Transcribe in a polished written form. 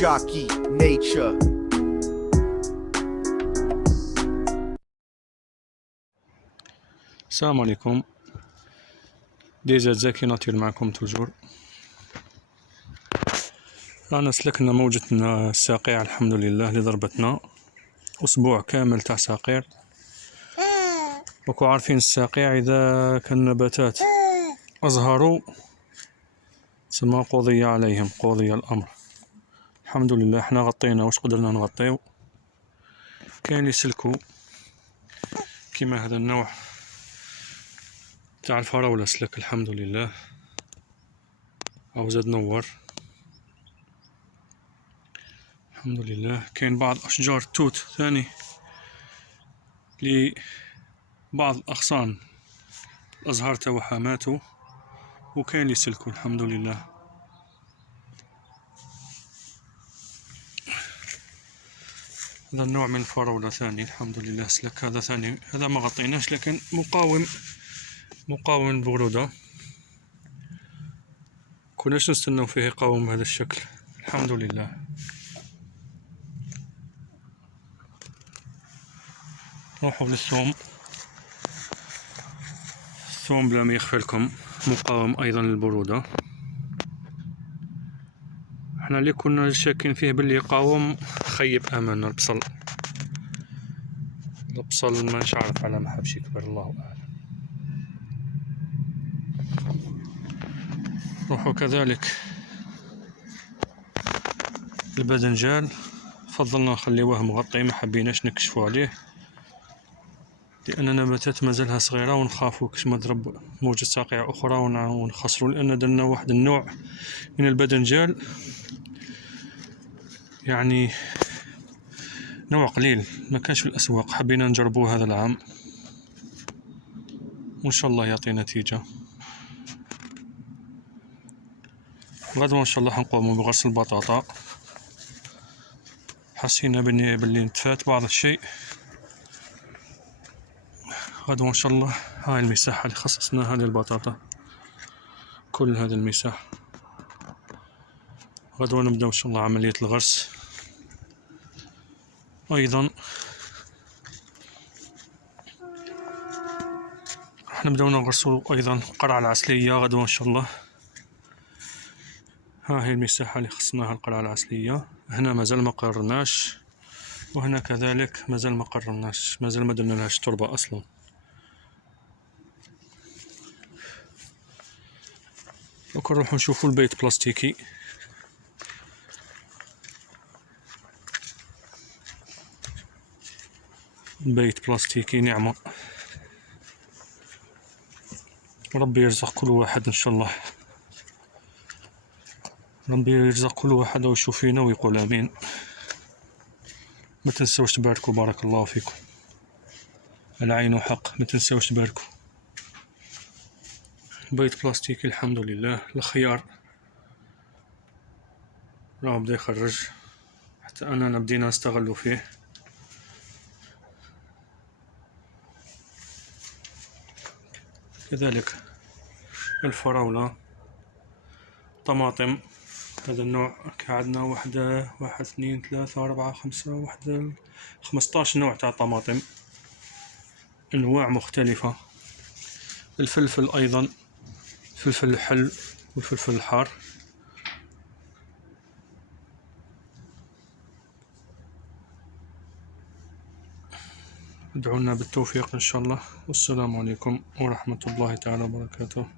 jockey nature. السلام عليكم. ديجا زكي ناطير معكم توجور. رانا سلكنا موجتنا الساقعة الحمد لله اللي ضربتنا أسبوع كامل تاع ساقير. وكو عارفين الساقع إذا كان نباتات أزهروا سما قضية عليهم، قضية الأمر. الحمد لله احنا غطينا واش قدرنا نغطيو. كاين اللي سلكوا كيما هذا النوع تاع الفراولة سلك الحمد لله، أو زاد نور الحمد لله. كاين بعض أشجار التوت ثاني لبعض الأغصان الأزهار تاعها ماتوا، وكاين اللي سلكوا الحمد لله. هذا النوع من الفراولة ثاني الحمد لله سلك. هذا ثاني، هذا ما غطيناش لكن مقاوم البرودة. كناش نستناو فيه يقاوم بهذا الشكل الحمد لله. نروحو للثوم. الثوم بلا ما يخفى لكم مقاوم أيضا للبرودة. احنا اللي كنا شاكين فيه باللي يقاوم خيب أملنا. البصل ما نعرف على ما حبش يكبر، الله أعلم. روحو كذلك الباذنجان فضلنا نخليوه مغطي، ما حبيناش نكشفو عليه لأن نباتات مازالها صغيرة ونخافو كش ما ضرب موجة ساقعة أخرى ونخسرو، لأن درنا واحد النوع من الباذنجان يعني نوع قليل ما كانش في الأسواق، حبينا نجربوه هذا العام وإن شاء الله يعطي نتيجة. غدوة إن شاء الله حنقومو بغسل البطاطا. حسينا باللي نتفات بعض الشيء. غدوة إن شاء الله هاي المساحة اللي خصصناها للبطاطا، كل هذه المساحة غدوة نبدأ إن شاء الله عملية الغرس. أيضا راح نبدأ نغرسو أيضا القرعة العسلية غدوة إن شاء الله. ها هي المساحة اللي خصناها القرعة العسلية. هنا مازال ما قررناش، وهنا كذلك مازال ما قررناش، مازال ما درنا لهاش تربة أصلا. نروحو نشوفو البيت بلاستيكي. بيت بلاستيكي نعمة. ربي يرزق كل واحد إن شاء الله، ربي يرزق كل واحد ويشوف فينا ويقول آمين. ما تنسوش تباركوا، بارك الله فيكم. العين حق، ما تنسوش تباركوا. بيت بلاستيكي الحمد لله. الخيار راه بدا يخرج، حتى أننا بدينا نستغلو فيه. كذلك الفراولة، طماطم هذا النوع عندنا واحد اثنين ثلاثة أربعة خمسة 15 نوع تاع طماطم، أنواع مختلفة. الفلفل أيضا، الفلفل الحلو والفلفل الحار. ادعونا بالتوفيق إن شاء الله. والسلام عليكم ورحمة الله تعالى وبركاته.